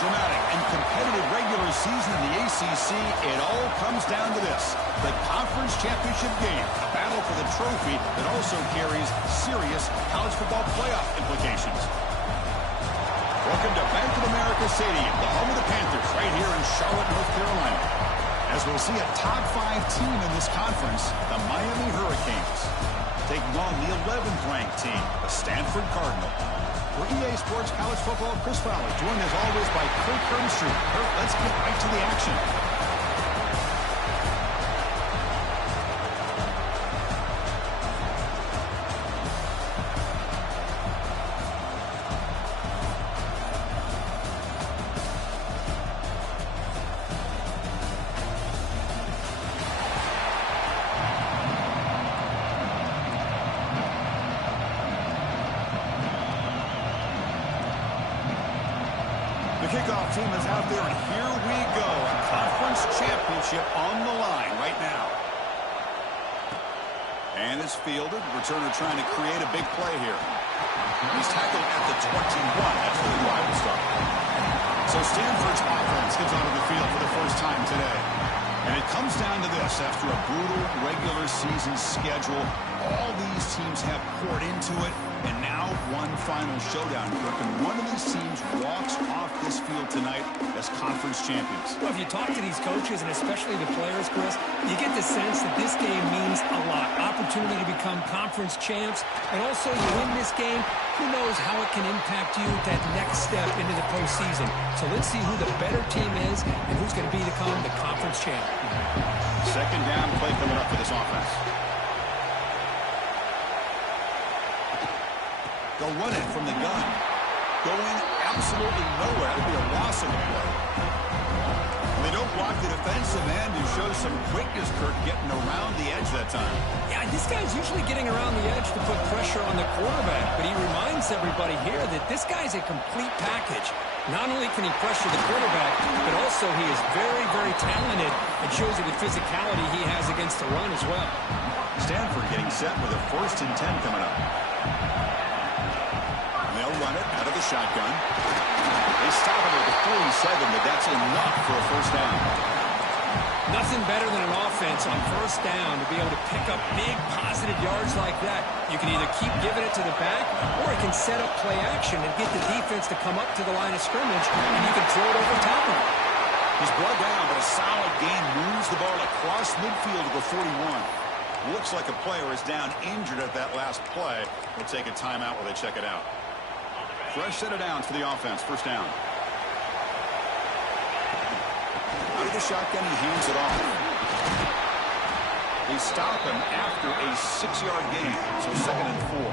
dramatic and competitive regular season in the ACC, it all comes down to this: the conference championship game, a battle for the trophy that also carries serious college football playoff implications. Welcome to Bank of America Stadium, the home of the Panthers, right here in Charlotte, North Carolina. As we'll see a top 5 team in this conference, the Miami Hurricanes, taking on the 11th ranked team, the Stanford Cardinal. For EA Sports College Football, Chris Fowler, joined as always by Kirk Hermstreet. Kirk, let's get right to the action. Kickoff team is out there, and here we go. A conference championship on the line right now. And it's fielded. Returner trying to create a big play here. He's tackled at the 21. That's where the drive will start. So Stanford's offense gets onto the field for the first time today. And it comes down to this. After a brutal regular season schedule, all these teams have poured into it. And now one final showdown, Kirk, and one of these teams walks off this field tonight as conference champions. Well, if you talk to these coaches, and especially the players, Chris, you get the sense that this game means a lot. Opportunity to become conference champs, and also you win this game, who knows how it can impact you that next step into the postseason. So let's see who the better team is and who's going to become the conference champ. Second down play coming up for this offense. They'll run it from the gun. Going absolutely nowhere. It'll be a loss of the play. And they don't block the defensive end, who shows some quickness, Kirk, getting around the edge that time. Yeah, this guy's usually getting around the edge to put pressure on the quarterback, but he reminds everybody here that this guy's a complete package. Not only can he pressure the quarterback, but also he is very, very talented. It shows you the physicality he has against the run as well. Stanford getting set with a 1st and 10 coming up. Run it out of the shotgun. They stop it at the 47, but that's enough for a first down. Nothing better than an offense on first down to be able to pick up big positive yards like that. You can either keep giving it to the back, or it can set up play action and get the defense to come up to the line of scrimmage, and you can throw it over top of him. He's brought down, but a solid gain moves the ball across midfield to the 41. Looks like a player is down injured at that last play. We'll take a timeout while they check it out. Fresh set of downs for the offense. First down. Out of the shotgun, he hands it off. They stop him after a 6-yard gain, so 2nd and 4.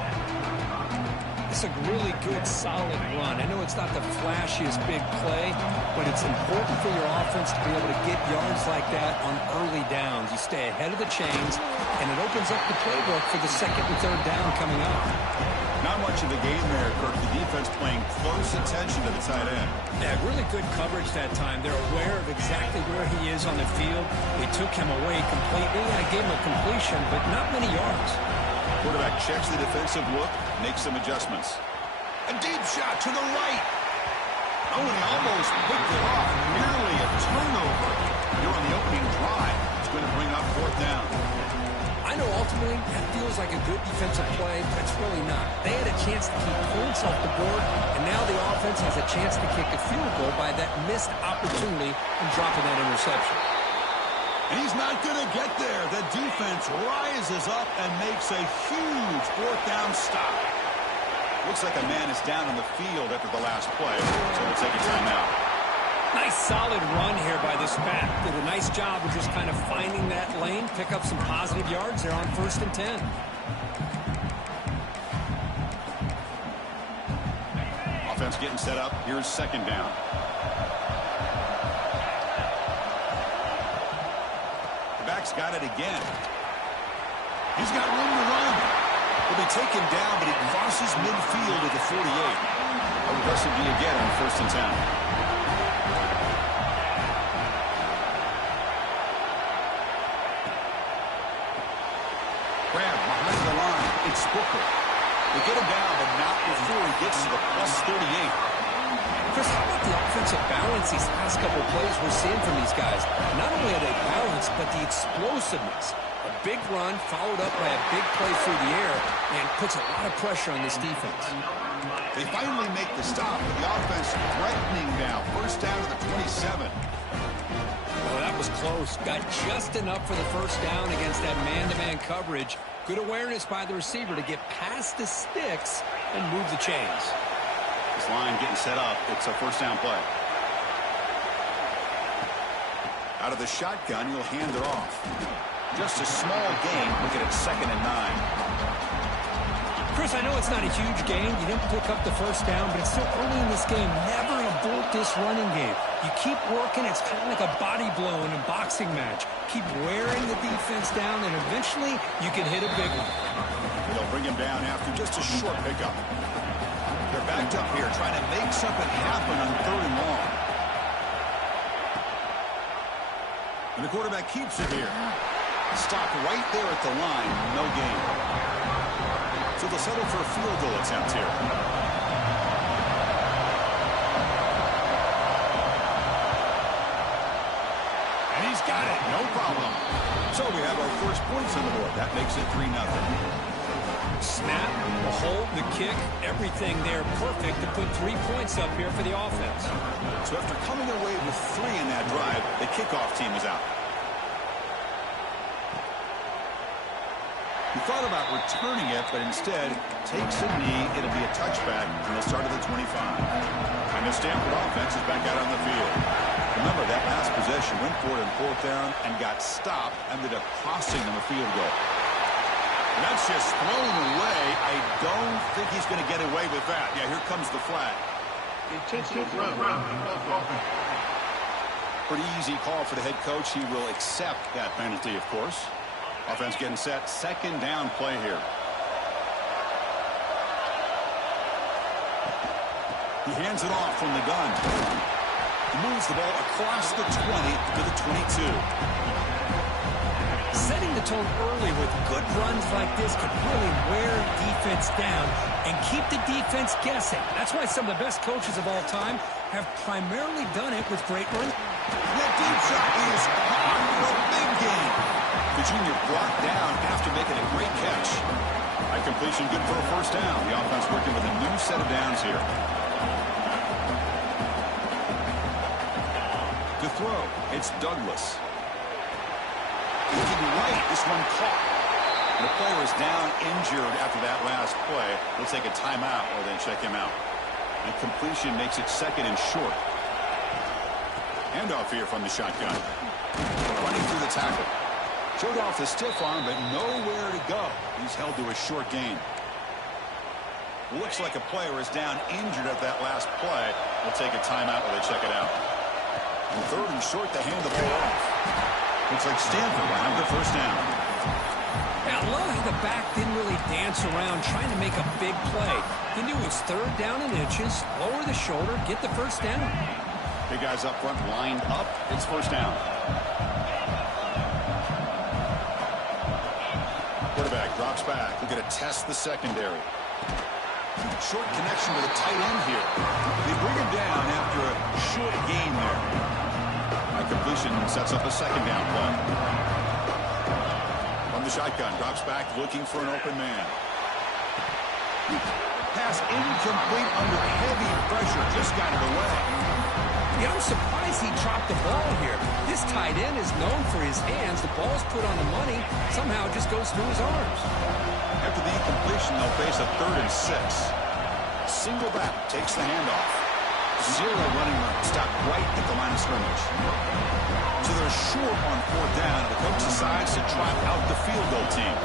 It's a really good, solid run. I know it's not the flashiest big play, but it's important for your offense to be able to get yards like that on early downs. You stay ahead of the chains, and it opens up the playbook for the 2nd and 3rd down coming up. Not much of a game there, Kirk. The defense playing close attention to the tight end. Yeah, really good coverage that time. They're aware of exactly where he is on the field. They took him away completely. I gave him a completion, but not many yards. Quarterback checks the defensive look, makes some adjustments. A deep shot to the right. Oh, and he almost picked it off. Nearly a turnover. Here on the opening drive. It's going to bring up 4th down. I know ultimately that feels like a good defensive play, but it's really not. They had a chance to keep points off the board, and now the offense has a chance to kick a field goal by that missed opportunity and dropping that interception. And he's not going to get there. The defense rises up and makes a huge 4th down stop. Looks like a man is down on the field after the last play, so we'll take a timeout. Nice solid run here by this back. Did a nice job of just kind of finding that lane, pick up some positive yards there on 1st and 10. Offense getting set up. Here's 2nd down. The back's got it again. He's got room to run. He'll be taken down, but he crosses midfield at the 48. A regressive D again on 1st and 10. Grab behind the line. It's Booker. They get him down, but not before he gets to the +38. Chris, how about the offensive balance these last couple of plays we're seeing from these guys? Not only are they balanced, but the explosiveness. A big run followed up by a big play through the air and puts a lot of pressure on this defense. They finally make the stop, but the offense threatening now. First down to the 27. Oh, that was close. Got just enough for the first down against that man-to-man coverage. Good awareness by the receiver to get past the sticks and move the chains. This line getting set up. It's a first down play. Out of the shotgun, he'll hand it off. Just a small gain. Look at it, 2nd and 9. Chris, I know it's not a huge gain. You didn't pick up the first down, but it's still early in this game. Never abort this running game. You keep working. It's kind of like a body blow in a boxing match. Keep wearing the defense down, and eventually you can hit a big one. They'll bring him down after just a short pickup. They're backed up here, trying to make something happen on 3rd and long. And the quarterback keeps it here. Stopped right there at the line. No gain. So they'll settle for a field goal attempt here. And he's got it. No problem. So we have our first points on the board. That makes it 3-0. Snap, the hold, the kick, everything there perfect to put 3 points up here for the offense. So after coming away with 3 in that drive, the kickoff team is out. He thought about returning it, but instead takes a knee. It'll be a touchback, and they'll start at the 25. And the Stanford offense is back out on the field. Remember, that last possession went for it in 4th down and got stopped, ended up costing them a field goal. And that's just thrown away. I don't think he's going to get away with that. Yeah, here comes the flag. Pretty easy call for the head coach. He will accept that penalty, of course. Offense getting set. 2nd down play here. He hands it off from the gun. He moves the ball across the 20 to the 22. Setting the tone early with good runs like this can really wear defense down and keep the defense guessing. That's why some of the best coaches of all time have primarily done it with great runs. That deep shot is caught for a big gain. The junior brought down after making a great catch. High completion, good for a first down. The offense working with a new set of downs here. To throw, it's Douglas. Looking right, this one caught. The player is down injured after that last play. We'll take a timeout or then check him out. And completion makes it 2nd and short. Handoff here from the shotgun. Running through the tackle. Showed off the stiff arm, but nowhere to go. He's held to a short gain. Looks like a player is down injured at that last play. We'll take a timeout while they check it out. And 3rd and short, they hand the ball off. Looks like Stanford will have the first down. Now, I love how the back didn't really dance around trying to make a big play. He knew it was 3rd down in inches, lower the shoulder, get the first down. Big guys up front lined up. It's first down. Quarterback drops back. We're going to test the secondary. Short connection with a tight end here. They bring him down after a short gain there. High completion sets up a 2nd down play. From the shotgun, drops back looking for an open man. Pass incomplete under heavy pressure. Just got it away. Yeah, I'm surprised he dropped the ball here. This tight end is known for his hands. The ball's put on the money. Somehow it just goes through his arms. After the incompletion, they'll face a 3rd and 6. Single back takes the handoff. 0 running room. Stop right at the line of scrimmage. So they're short on 4th down. The coach decides to trot out the field goal team.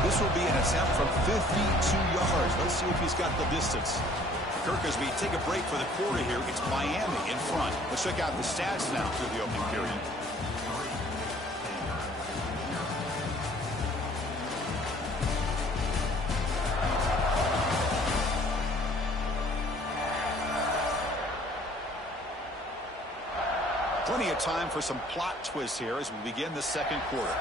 This will be an attempt from 52 yards. Let's see if he's got the distance. Kirk, as we take a break for the quarter here, it's Miami in front. Let's check out the stats now through the opening period. Plenty of time for some plot twists here as we begin the 2nd quarter.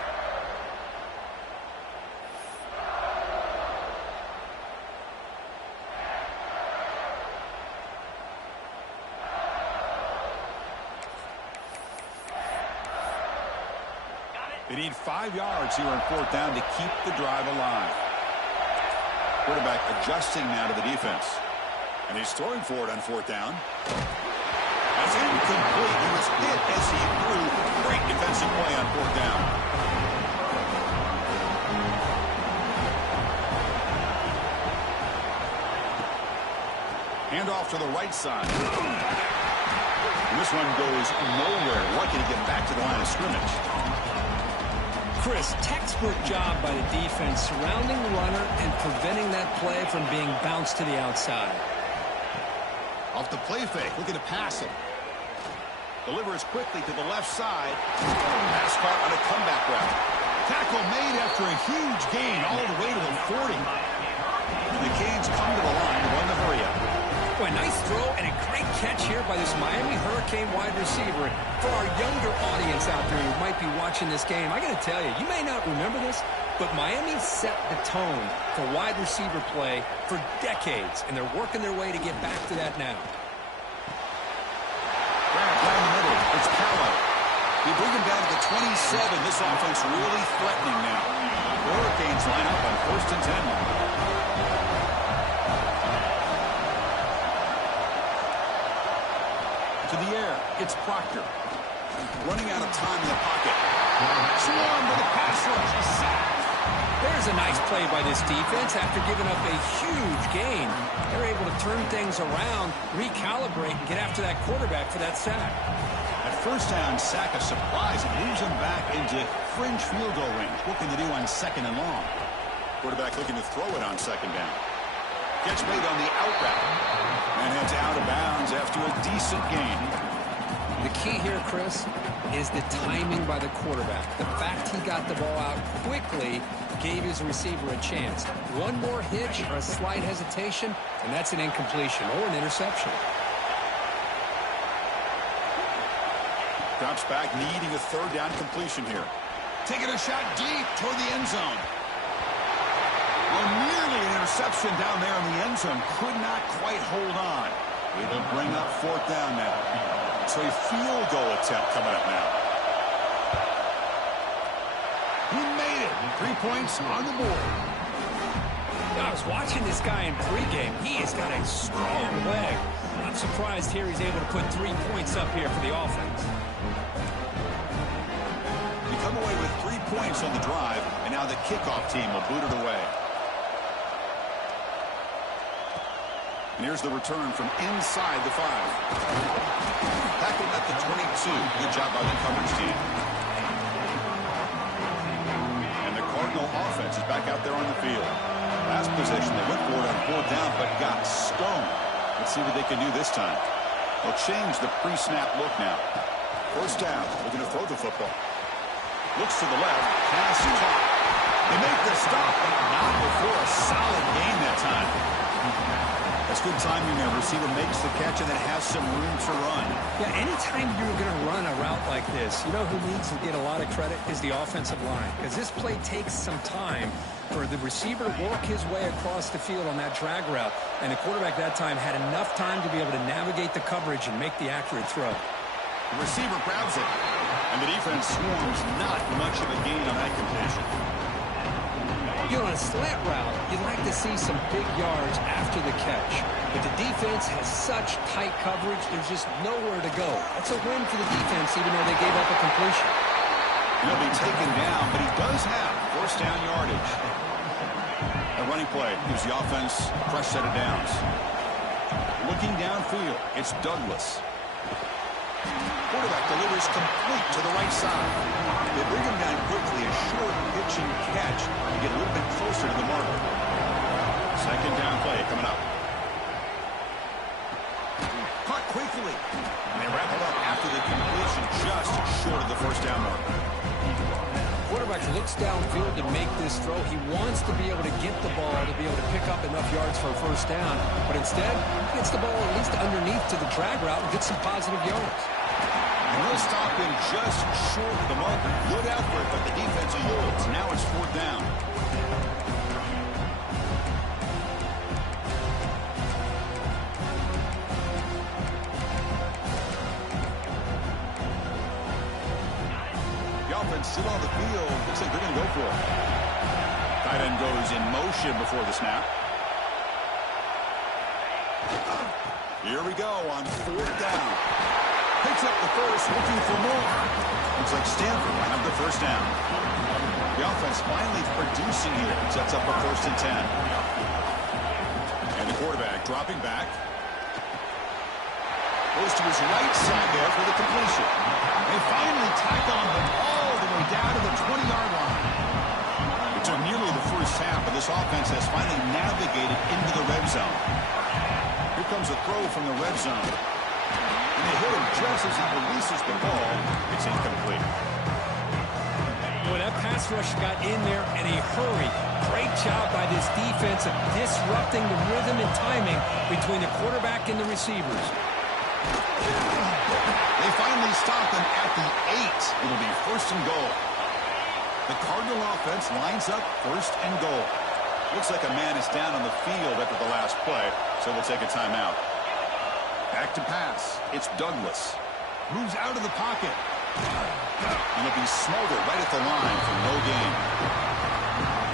They need 5 yards here on 4th down to keep the drive alive. Quarterback adjusting now to the defense. And he's throwing for it on 4th down. That's incomplete. He was hit as he threw. Great defensive play on 4th down. Hand off to the right side. And this one goes nowhere. Lucky to get back to the line of scrimmage. Chris, textbook job by the defense surrounding the runner and preventing that play from being bounced to the outside. Off the play fake, looking to pass it. Delivers quickly to the left side. Pass caught on a comeback route. Tackle made after a huge gain all the way to the 40. And the Canes come to the line to run the hurry up. Boy, nice throw and a great catch here by this Miami Hurricane wide receiver. For our younger audience out there who might be watching this game, I got to tell you, you may not remember this, but Miami set the tone for wide receiver play for decades, and they're working their way to get back to that now. Down the middle, it's Paolo. You bring him down to the 27. This offense really threatening now. The Hurricanes line up on 1st and 10. To the air, it's Proctor. Running out of time in the pocket. Swarm with a pass rush. A sack. There's a nice play by this defense after giving up a huge gain. They're able to turn things around, recalibrate, and get after that quarterback for that sack. At 1st down, sack a surprise. It moves him back into fringe field goal range. Looking to do on 2nd and long. Quarterback looking to throw it on 2nd down. Gets made on the out route. And heads out of bounds after a decent gain. The key here, Chris, is the timing by the quarterback. The fact he got the ball out quickly gave his receiver a chance. One more hitch or a slight hesitation, and that's an incompletion or an interception. Drops back, needing a 3rd down completion here. Taking a shot deep toward the end zone. Well, nearly an interception down there in the end zone. Could not quite hold on. It'll bring up 4th down now. So a field goal attempt coming up now. He made it. 3 points on the board. I was watching this guy in pregame. He has got a strong leg. Not surprised here he's able to put 3 points up here for the offense. You come away with 3 points on the drive, and now the kickoff team will boot it away. And here's the return from inside the 5. Tackled at the 22. Good job by the coverage team. And the Cardinal offense is back out there on the field. Last possession, they went for it on 4th down, but got stoned. Let's see what they can do this time. They'll change the pre-snap look now. 1st down, looking to throw the football. Looks to the left, pass caught. They make the stop, but not before a solid gain that time. That's good timing there. Receiver makes the catch and then has some room to run. Yeah, anytime you're going to run a route like this, you know who needs to get a lot of credit is the offensive line. Because this play takes some time for the receiver to work his way across the field on that drag route. And the quarterback that time had enough time to be able to navigate the coverage and make the accurate throw. The receiver grabs it. And the defense swarms not much of a gain on that completion. You know, on a slant route, you'd like to see some big yards after the catch. But the defense has such tight coverage, there's just nowhere to go. That's a win for the defense, even though they gave up a completion. He'll be taken down, but he does have 1st down yardage. A running play gives the offense a fresh set of downs. Looking downfield, it's Douglas. Quarterback delivers complete to the right side. They bring him down quickly, a short pitching catch to get a little bit closer to the marker. 2nd down play coming up. Caught quickly. And they wrap it up after the completion just short of the 1st down marker. Quarterback looks downfield to make this throw. He wants to be able to get the ball to be able to pick up enough yards for a 1st down. But instead, he gets the ball at least underneath to the drag route and gets some positive yards. And he'll stop him just short of the marker. Good effort, but the defense holds. Now it's 4th down. The offense still on the field. Looks like they're going to go for it. Tight end goes in motion before the snap. Here we go on 4th down. Picks up the first, looking for more. Looks like Stanford will have the first down. The offense finally producing here. Sets up a 1st and 10. And the quarterback dropping back. Goes to his right side there for the completion. They finally tackle him all the way down to the 20-yard line. It took nearly the first half, but this offense has finally navigated into the red zone. Here comes a throw from the red zone. And they hit him just as he releases the ball. It's incomplete. Boy, that pass rush got in there in a hurry. Great job by this defense of disrupting the rhythm and timing between the quarterback and the receivers. They finally stop him at the 8. It'll be 1st and goal. The Cardinal offense lines up 1st and goal. Looks like a man is down on the field after the last play, so we'll take a timeout. Back to pass. It's Douglas. Moves out of the pocket. And it'll be Smolder right at the line for no gain.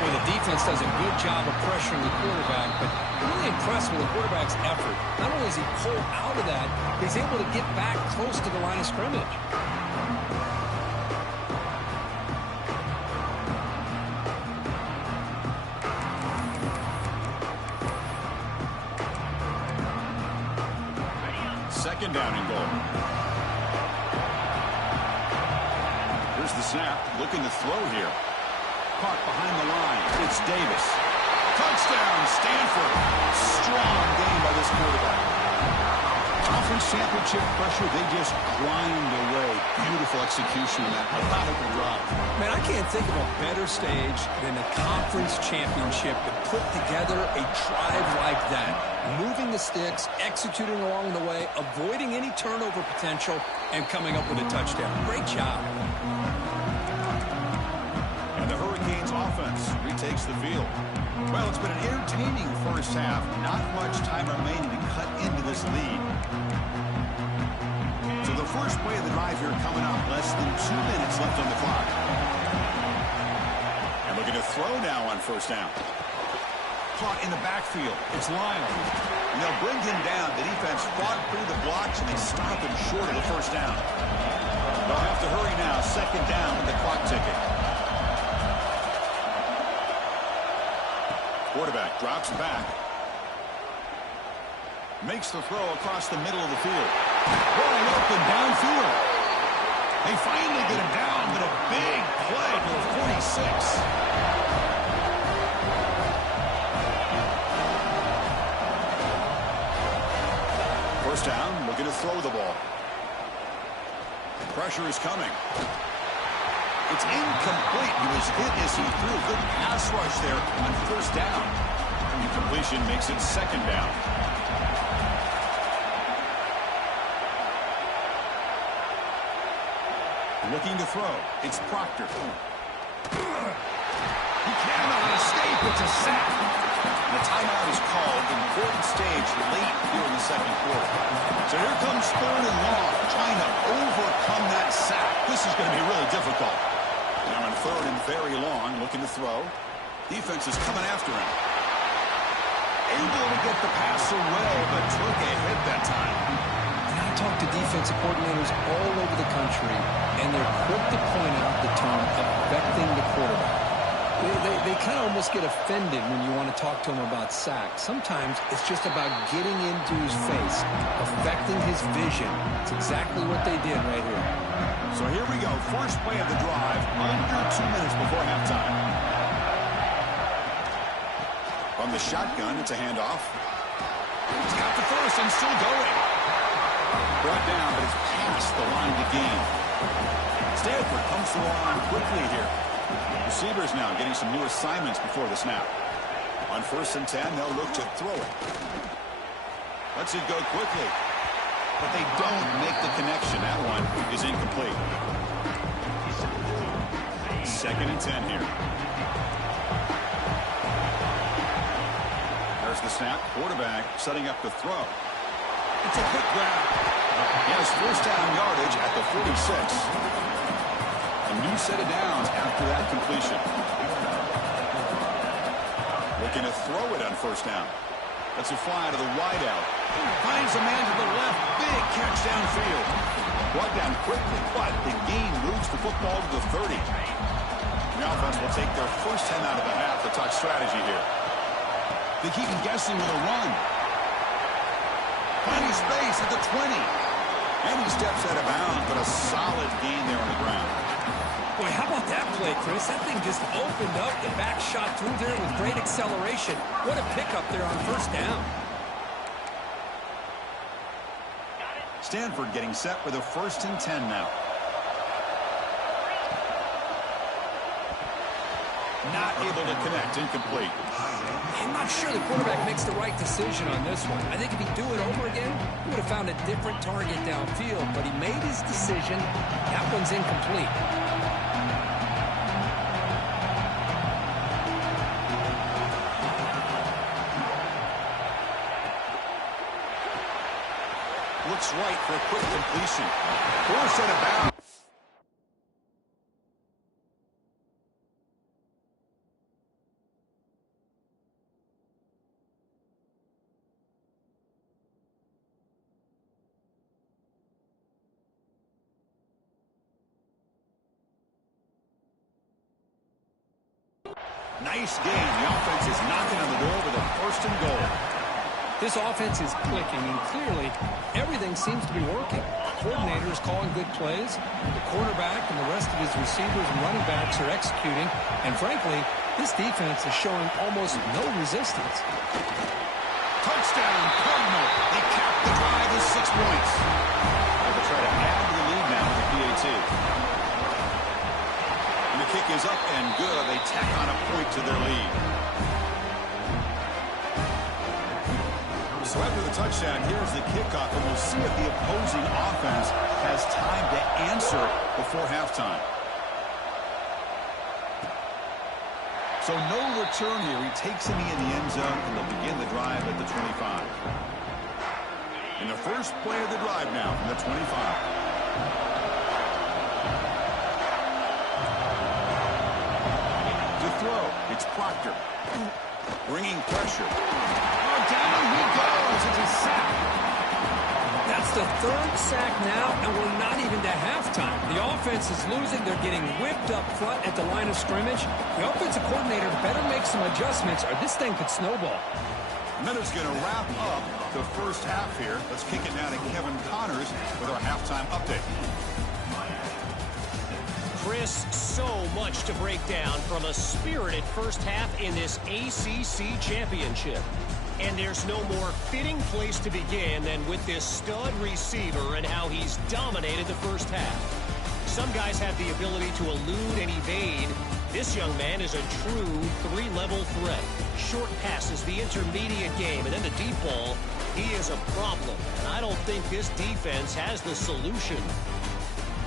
Boy, the defense does a good job of pressuring the quarterback, but I'm really impressed with the quarterback's effort. Not only is he pulled out of that, but he's able to get back close to the line of scrimmage. Second down and goal. Here's the snap. Looking to throw here. Caught behind the line. It's Davis. Touchdown, Stanford. Strong game by this quarterback. Conference championship pressure, they just grind away. Beautiful execution in that methodical drive. Man, I can't think of a better stage than the conference championship to put together a drive like that. Moving the sticks, executing along the way, avoiding any turnover potential, and coming up with a touchdown. Great job. And the Hurricanes offense retakes the field. Well, it's been an entertaining first half. Not much time remaining to cut into this lead. So the first play of the drive here coming up. Less than 2 minutes left on the clock. And looking to throw now on 1st down. Caught in the backfield. It's Lyle. And they'll bring him down. The defense fought through the blocks, and they stop him short of the 1st down. They'll have to hurry now. 2nd down with the clock ticking. Quarterback drops back. Makes the throw across the middle of the field. Wide open downfield. They finally get him down, but a big play to the 46. First down, looking to throw the ball. Pressure is coming. It's incomplete. He was hit as he threw a good pass rush there on 1st down. Incompletion makes it 2nd down. Looking to throw. It's Proctor. He cannot escape. It's a sack. The timeout is called. Important stage late here in the 2nd quarter. So here comes 3rd and long, trying to overcome that sack. This is going to be really difficult. Now on 3rd and very long, looking to throw. Defense is coming after him. Able to get the pass away, but took a hit that time. And I talk to defensive coordinators all over the country, and they're quick to point out the term affecting the quarterback. They kind of almost get offended when you want to talk to them about sacks. Sometimes it's just about getting into his face, affecting his vision. It's exactly what they did right here. So here we go. First play of the drive, under 2 minutes before halftime. From the shotgun, it's a handoff. He's got the first and still going. Brought down, but it's past the line to gain. Stanford comes to the line quickly here. Receivers now getting some new assignments before the snap. On 1st and 10, they'll look to throw it. Lets it go quickly. But they don't make the connection. That one is incomplete. 2nd and 10 here. There's the snap. Quarterback setting up the throw. It's a quick grab. He has 1st down yardage at the 46. A new set of downs after that completion. Looking to throw it on first down. That's a fly to the wideout. Finds a man to the left. Big catch downfield. Brought down quickly, but the gain moves the football to the 30. The offense will take their first 10 out of the half to talk strategy here. They keep him guessing with a run. Finding space at the 20. And he steps out of bounds, but a solid gain there on the ground. Boy, how about that play, Chris? That thing just opened up. The back shot through there with great acceleration. What a pickup there on first down. Stanford getting set for the 1st and 10 now. Not able to connect, incomplete. I'm not sure the quarterback makes the right decision on this one. I think if he'd do it over again, he would have found a different target downfield, but he made his decision. That one's incomplete. Looks right for a quick completion. Force out of bounds. Nice game. The offense is knocking on the door with a 1st and goal. This offense is clicking, and clearly everything seems to be working. The coordinator is calling good plays. The quarterback and the rest of his receivers and running backs are executing. And frankly, this defense is showing almost no resistance. Touchdown, Cardinal. They cap the drive with 6 points. They will try to add to the lead now with the PAT. And the kick is up and good. They tack on a point to their lead. So after the touchdown, here's the kickoff, and we'll see if the opposing offense has time to answer before halftime. So no return here. He takes it in the end zone, and they'll begin the drive at the 25. In the first play of the drive now from the 25. To throw, it's Proctor. Bringing pressure. Down he goes. It's a sack. That's the 3rd sack now, and we're not even to halftime. The offense is losing. They're getting whipped up front at the line of scrimmage. The offensive coordinator better make some adjustments, or this thing could snowball. Miller's going to wrap up the first half here. Let's kick it now to Kevin Connors with our halftime update. Chris, so much to break down from a spirited first half in this ACC championship. And there's no more fitting place to begin than with this stud receiver and how he's dominated the first half. Some guys have the ability to elude and evade. This young man is a true 3-level threat. Short passes, the intermediate game, and then the deep ball. He is a problem, and I don't think this defense has the solution.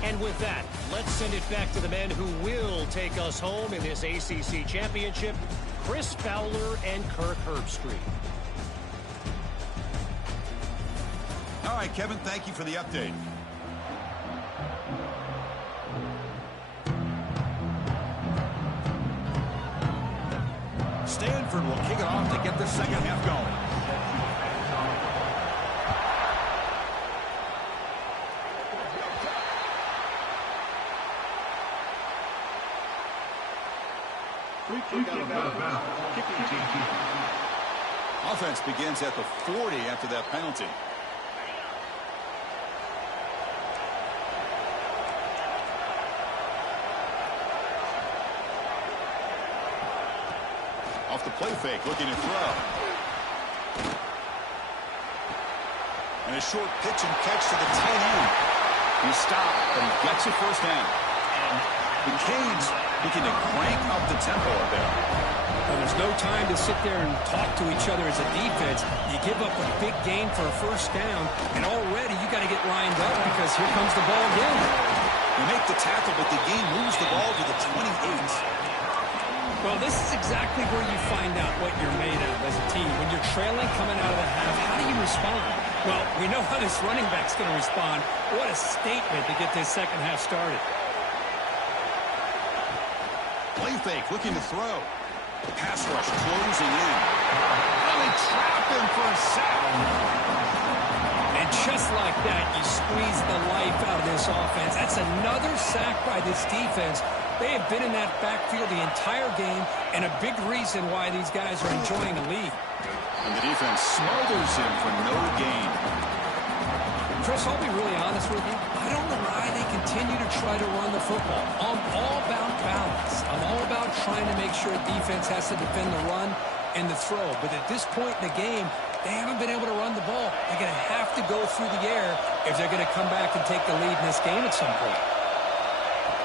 And with that, let's send it back to the men who will take us home in this ACC championship, Chris Fowler and Kirk Herbstreit. All right, Kevin, thank you for the update. Stanford will kick it off to get the second half going. Offense begins at the 40 after that penalty. Off the play fake, looking to throw. And a short pitch and catch to the tight end. He stopped, but he gets a first down. And the Canes looking to crank up the tempo a bit. Well, there's no time to sit there and talk to each other as a defense. You give up a big gain for a first down, and already you got to get lined up because here comes the ball again. You make the tackle, but the game moves the ball to the 28. Well, this is exactly where you find out what you're made of as a team. When you're trailing coming out of the half, how do you respond? Well, we know how this running back's going to respond. What a statement to get this second half started. Play fake, looking to throw. Pass rush closing in. And they trap him for a sack. And just like that, you squeeze the life out of this offense. That's another sack by this defense. They have been in that backfield the entire game, and a big reason why these guys are enjoying a lead. And the defense smothers him for no gain. Chris, I'll be really honest with you. I don't know why they continue to try to run the football. I'm all about balance. I'm all about trying to make sure defense has to defend the run and the throw. But at this point in the game, they haven't been able to run the ball. They're going to have to go through the air if they're going to come back and take the lead in this game at some point.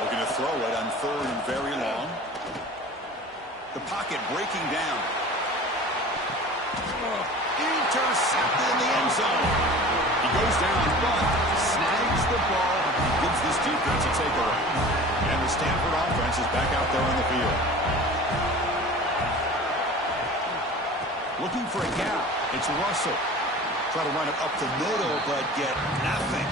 Looking to throw it on 3rd and very long. The pocket breaking down. Intercepted in the end zone. He goes down, but snags the ball, gives this defense a takeaway. And the Stanford offense is back out there on the field. Looking for a gap. It's Russell. Try to run it up the middle, but get nothing.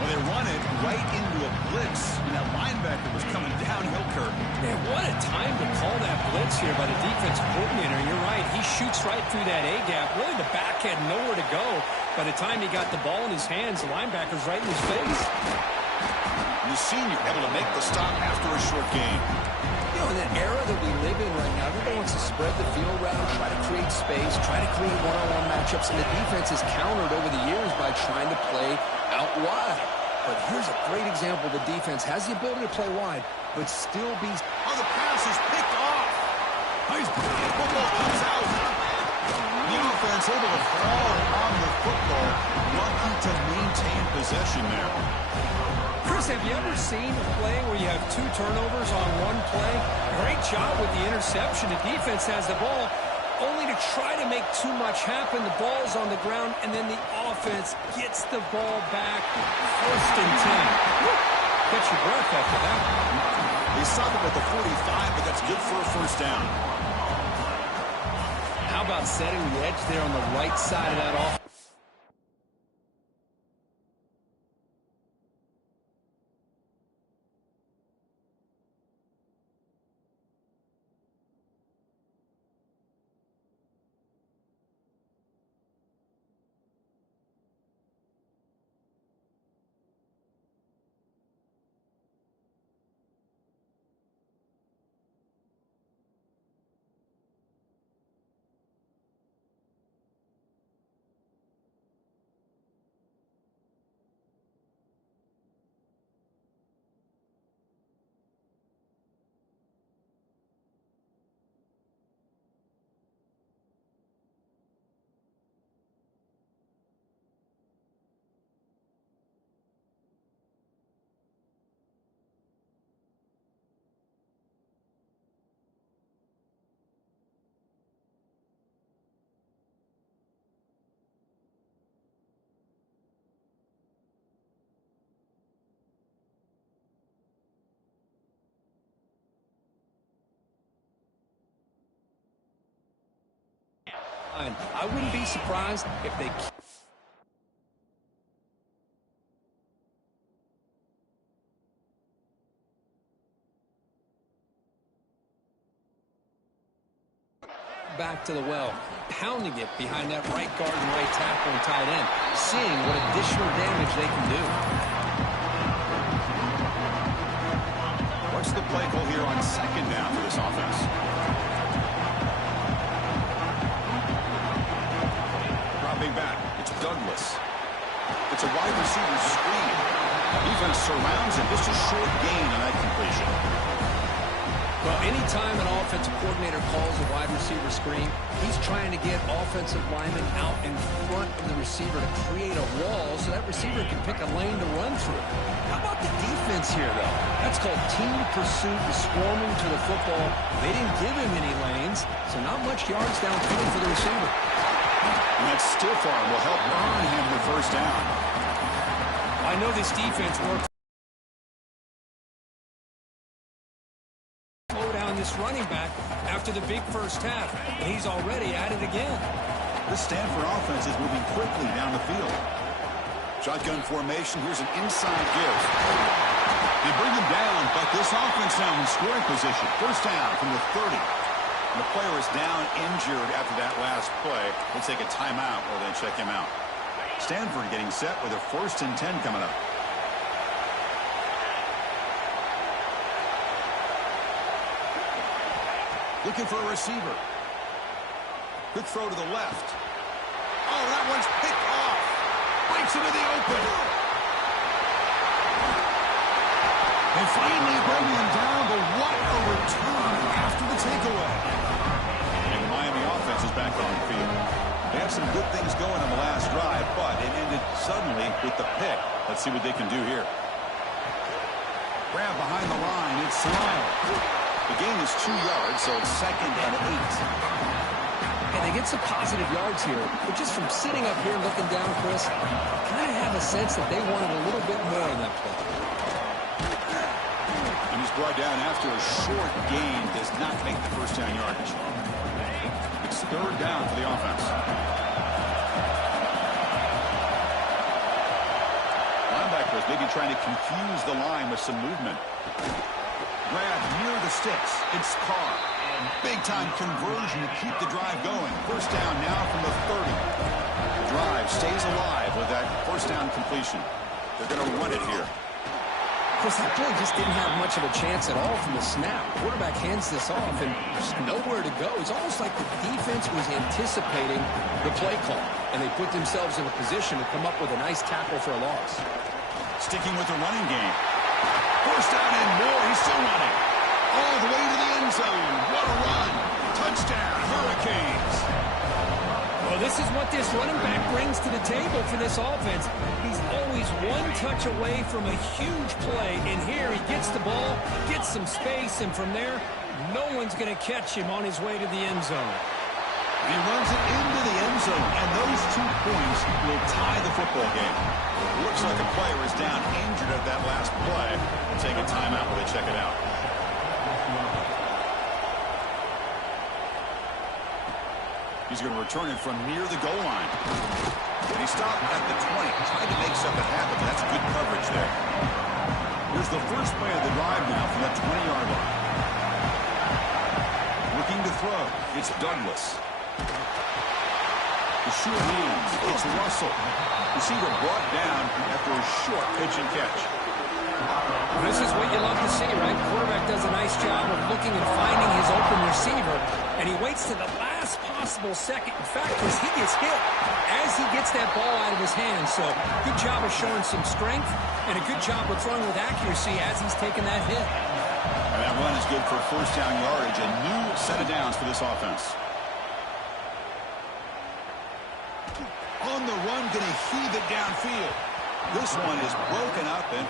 Well, they run it right into a blitz, and that linebacker was coming downhill, Kurt. Man, what a time to call that blitz here by the defensive coordinator. You're right. He shoots right through that A-gap. Really, the back had nowhere to go. By the time he got the ball in his hands, the linebacker's right in his face. The senior able to make the stop after a short gain. You know, in the era that we live in right now, everybody wants to spread the field around, try to create space, try to create one-on-one matchups, and the defense has countered over the years by trying to play out wide. But here's a great example. The defense has the ability to play wide, but still be... Oh, the pass is picked off. Nice play. Football comes out. The offense able to fall on the football, lucky to maintain possession there. Chris, have you ever seen a play where you have 2 turnovers on one play? Great job with the interception. The defense has the ball, only to try to make too much happen. The ball's on the ground, and then the offense gets the ball back. 1st and 10. Woo! Catch your breath after that. They stopped him at the 45, but that's good for a 1st down. How about setting the edge there on the right side of that offense? I wouldn't be surprised if they... back to the well, pounding it behind that right guard and right tackle and tight end, seeing what additional damage they can do. What's the play call here on 2nd down for this offense? Dropping back, it's Douglas. It's a wide receiver screen. Defense surrounds him. Just a short gain on that completion. Well, anytime an offensive coordinator calls a wide receiver screen, he's trying to get offensive linemen out in front of the receiver to create a wall so that receiver can pick a lane to run through. How about the defense here, though? That's called team pursuit and swarming to the football. They didn't give him any lanes, so not much yards downfield for the receiver. And that stiff arm will help earn him the 1st down. I know this defense works. This running back after the big 1st half, and he's already at it again. The Stanford offense is moving quickly down the field. Shotgun formation. Here's an inside give. They bring him down, but This offense now in scoring position. First down from the 30. And the player is down injured after that last play. We'll take a timeout or then check him out. Stanford getting set with a 1st and 10 coming up. Looking for a receiver. Quick throw to the left. Oh, that one's picked off. Breaks into the open. They finally bring him down, but what a return after the takeaway. And the Miami offense is back on the field. They had some good things going on the last drive, but it ended suddenly with the pick. Let's see what they can do here. Grab behind the line. It's Lyle. The gain is 2 yards, so it's 2nd and 8. And they get some positive yards here, but just from sitting up here looking down, Chris, kind of have a sense that they wanted a little bit more in that play. And he's brought down after a short gain, does not make the first down yardage. It's 3rd down for the offense. Linebackers maybe trying to confuse the line with some movement. Grab near the sticks. It's Carr. And big-time conversion to keep the drive going. First down now from the 30. The drive stays alive with that first down completion. They're going to run it here. Chris, that play just didn't have much of a chance at all from the snap. Quarterback hands this off and just nowhere to go. It's almost like the defense was anticipating the play call, and they put themselves in a position to come up with a nice tackle for a loss. Sticking with the running game. First down and more. He's still running. All the way to the end zone. What a run. Touchdown, Hurricanes. Well, this is what this running back brings to the table for this offense. He's always one touch away from a huge play. And here he gets the ball, gets some space, and from there, no one's going to catch him on his way to the end zone. He runs it into the end zone, and those 2 points will tie the football game. Looks like a player is down injured at that last play. We'll take a timeout while they check it out. He's going to return it from near the goal line. And he stopped at the 20, trying to make something happen. That's good coverage there. Here's the first play of the drive now from that 20-yard line. Looking to throw. It's Douglas. The short hands. It's Russell. Receiver brought down after a short pitch and catch. This is what you love to see, right? Quarterback does a nice job of looking and finding his open receiver, and he waits to the last possible second. In fact, Chris, he gets hit as he gets that ball out of his hands. So good job of showing some strength and a good job of throwing with accuracy as he's taking that hit. And that run is good for first down yardage. A new set of downs for this offense. On the run, going to heave it downfield. This one is broken up and...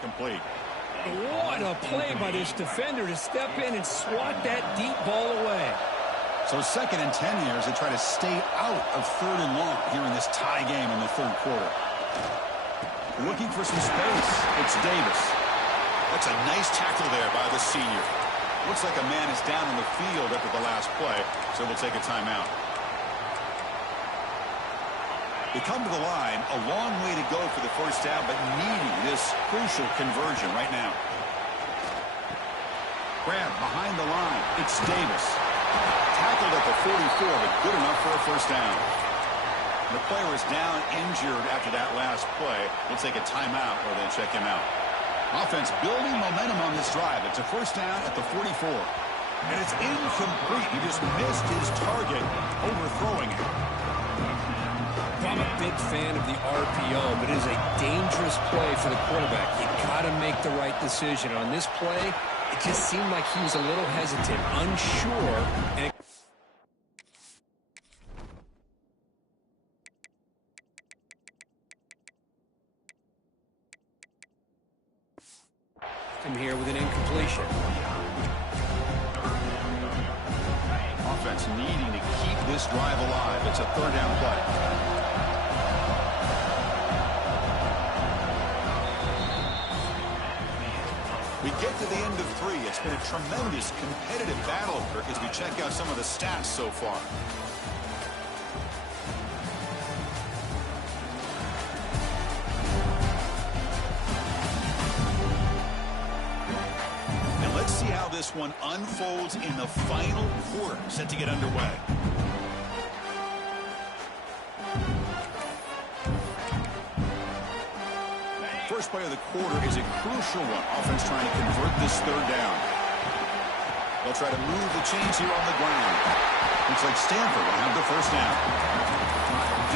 complete. What a play by this defender to step in and swat that deep ball away. So 2nd and 10 years, they try to stay out of 3rd and long here in this tie game in the 3rd quarter. Looking for some space. It's Davis. That's a nice tackle there by the senior. Looks like a man is down on the field after the last play, so we'll take a timeout. They come to the line, a long way to go for the first down, but needing this crucial conversion right now. Grab behind the line. It's Davis. Tackled at the 44, but good enough for a first down. The player is down injured after that last play. We'll take a timeout or then check him out. Offense building momentum on this drive. It's a first down at the 44. And it's incomplete. He just missed his target, overthrowing it. I'm a big fan of the RPO, but it is a dangerous play for the quarterback. You got to make the right decision. On this play, it just seemed like he was a little hesitant, unsure, and him here with an incompletion. Offense needing to keep this drive alive. It's a 3rd down play. We get to the end of 3. It's been a tremendous competitive battle, Kirk, as we check out some of the stats so far. And let's see how this one unfolds in the final quarter, set to get underway. First play of the quarter is a crucial one. Offense trying to convert this third down. They'll try to move the chains here on the ground. Looks like Stanford will have the first down.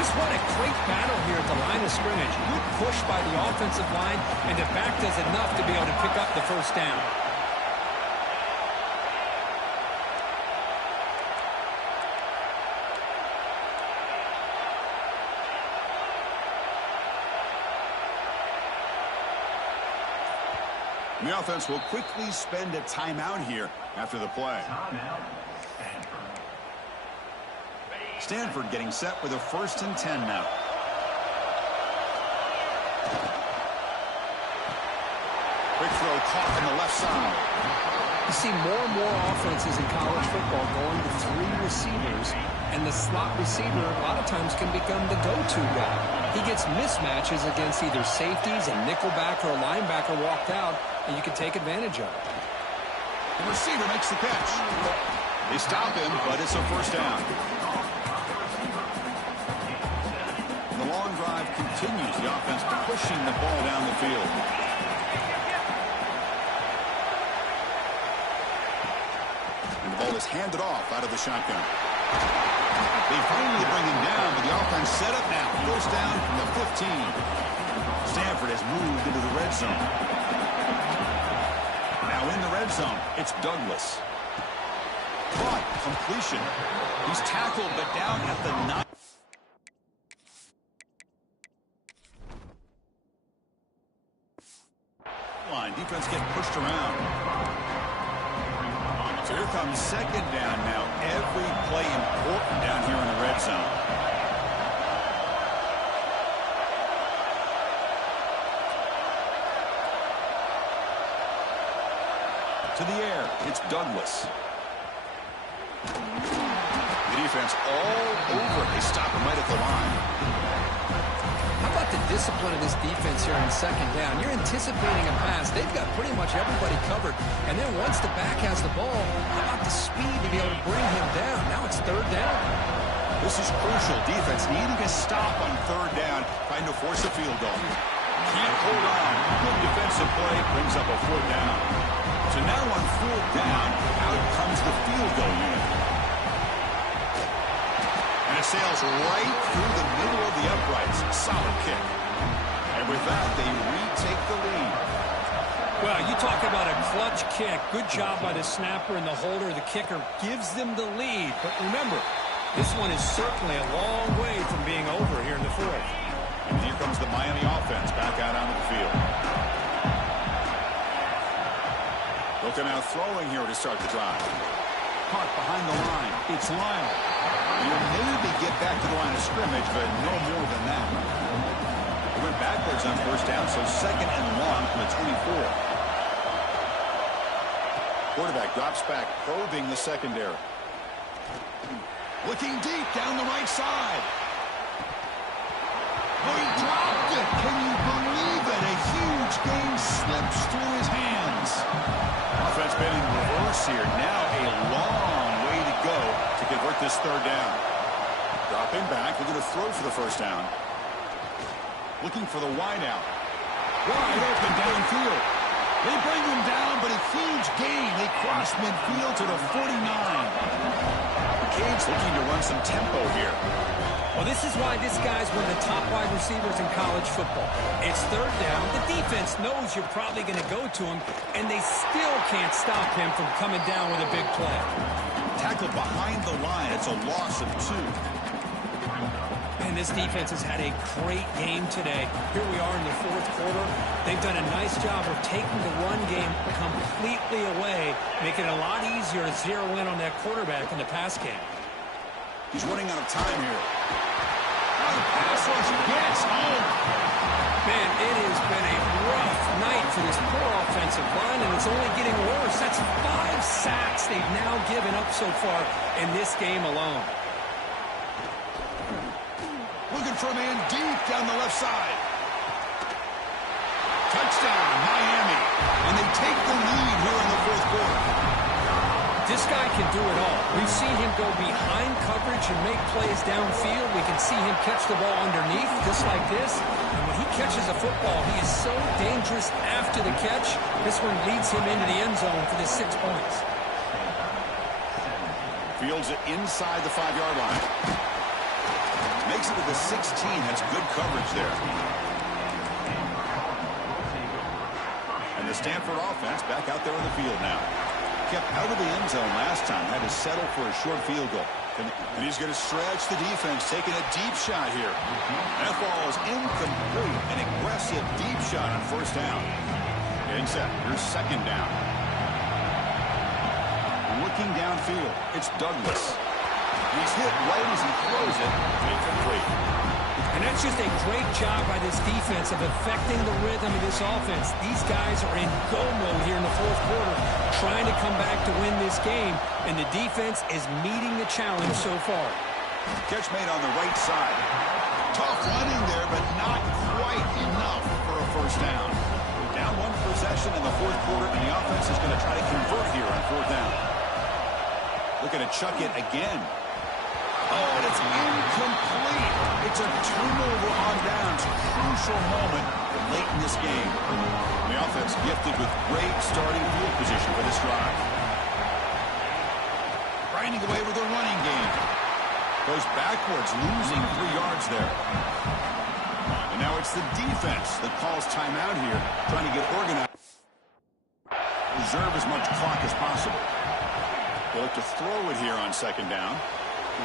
Just what a great battle here at the line of scrimmage. You're pushed by the offensive line, and the back does enough to be able to pick up the first down. The offense will quickly spend a timeout here after the play. Stanford getting set with a 1st and 10 now. Quick throw caught on the left side. You see more and more offenses in college football going to 3 receivers, and the slot receiver a lot of times can become the go-to guy. He gets mismatches against either safeties, a nickelback, or a linebacker walked out, and you can take advantage of it. The receiver makes the catch. They stop him, but it's a first down. The long drive continues. The offense pushing the ball down the field. And the ball is handed off out of the shotgun. They finally bring him down, but the offense set up now. First down from the 15. Stanford has moved into the red zone. Now in the red zone, it's Douglas. Caught, completion. He's tackled, but down at the 9. Line. Defense getting pushed around. So here comes second down now. Every play important down here in the red zone. To the air, it's Douglas. The defense all over. They stop him right at the line. How about the discipline of this defense here on second down? You're anticipating a pass. They've got pretty much everybody covered. And then once the back has the ball, how about the speed to be able to bring him down? Now it's third down. This is crucial. Defense needing a stop on third down, trying to force a field goal. Can't hold on. Good defensive play brings up a 4th down. So now on 4th down, out comes the field goal unit. And it sails right through the middle of the uprights. Solid kick. And with that, they retake the lead. Well, you talk about a clutch kick. Good job by the snapper and the holder. The kicker gives them the lead. But remember, this one is certainly a long way from being over here in the 4th. And here comes the Miami offense back out onto the field. Look now throwing here to start the drive. Caught behind the line. It's Lyle. You'll maybe get back to the line of scrimmage, but no more than that. They went backwards on first down, so 2nd and long from the 24. Quarterback drops back, probing the secondary. Looking deep down the right side. Oh, he dropped it. Can you believe it? A huge gain slips through his hands. Offense been in reverse here. Now a long way to go to convert this third down. Dropping back. They're going to throw for the first down. Looking for the wideout. Wide open downfield. They bring him down, but a huge gain. They cross midfield to the 49. Cade's looking to run some tempo here. Well, this is why this guy's one of the top wide receivers in college football. It's third down. The defense knows you're probably going to go to him, and they still can't stop him from coming down with a big play. Tackled behind the line. It's a loss of 2. And this defense has had a great game today. Here we are in the 4th quarter. They've done a nice job of taking the run game completely away, making it a lot easier to zero in on that quarterback in the pass game. He's running out of time here. Oh, the pass rush gets home. Man, it has been a rough night for this poor offensive line, and it's only getting worse. That's 5 sacks they've now given up so far in this game alone. Looking for a man deep down the left side. Touchdown, Miami. And they take the lead here in the fourth quarter. This guy can do it all. We've seen him go behind coverage and make plays downfield. We can see him catch the ball underneath, just like this. And when he catches a football, he is so dangerous after the catch. This one leads him into the end zone for the 6 points. Fields it inside the 5-yard line. Makes it to the 16. That's good coverage there. And the Stanford offense back out there on the field now. Kept out of the end zone last time. Had to settle for a short field goal. And he's going to stretch the defense, taking a deep shot here. That ball is incomplete. An aggressive deep shot on first down. Getting set. Here's second down. Looking downfield. It's Douglas. He's hit right as he throws it. Incomplete. And that's just a great job by this defense of affecting the rhythm of this offense. These guys are in go mode here in the fourth quarter, trying to come back to win this game, and the defense is meeting the challenge so far. Catch made on the right side. Tough running there, but not quite enough for a first down. Down 1 possession in the fourth quarter, and the offense is going to try to convert here on fourth down. Looking to chuck it again. Oh, and it's incomplete. It's a turnover on downs. Crucial moment late in this game. The offense gifted with great starting field position for this drive. Grinding away with a running game. Goes backwards, losing 3 yards there. And now it's the defense that calls timeout here, trying to get organized. Reserve as much clock as possible. They look to throw it here on second down.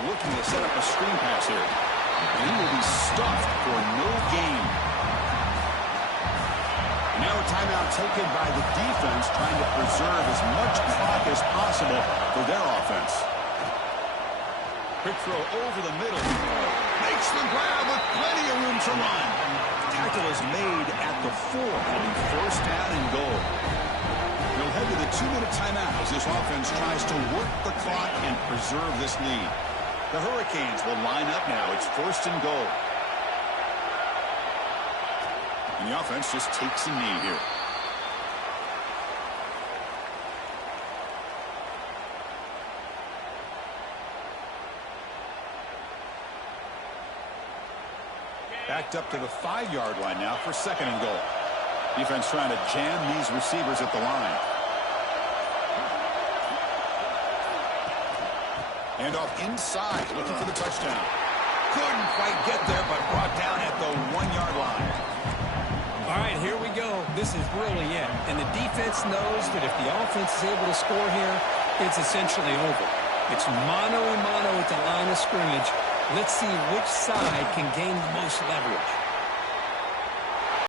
Looking to set up a screen pass here. And he will be stuffed for no gain. And now a timeout taken by the defense, trying to preserve as much clock as possible for their offense. Quick throw over the middle. Makes the grab with plenty of room to run. Tackle is made at the 4. It'll be first down and goal. They'll head to the 2-minute timeout as this offense tries to work the clock and preserve this lead. The Hurricanes will line up now. It's first and goal. And the offense just takes a knee here. Backed up to the 5-yard line now for second and goal. Defense trying to jam these receivers at the line. Hand off inside, looking for the touchdown. Couldn't quite get there, but brought down at the 1-yard line. All right, here we go. This is really it. And the defense knows that if the offense is able to score here, it's essentially over. It's mano a mano at the line of scrimmage. Let's see which side can gain the most leverage.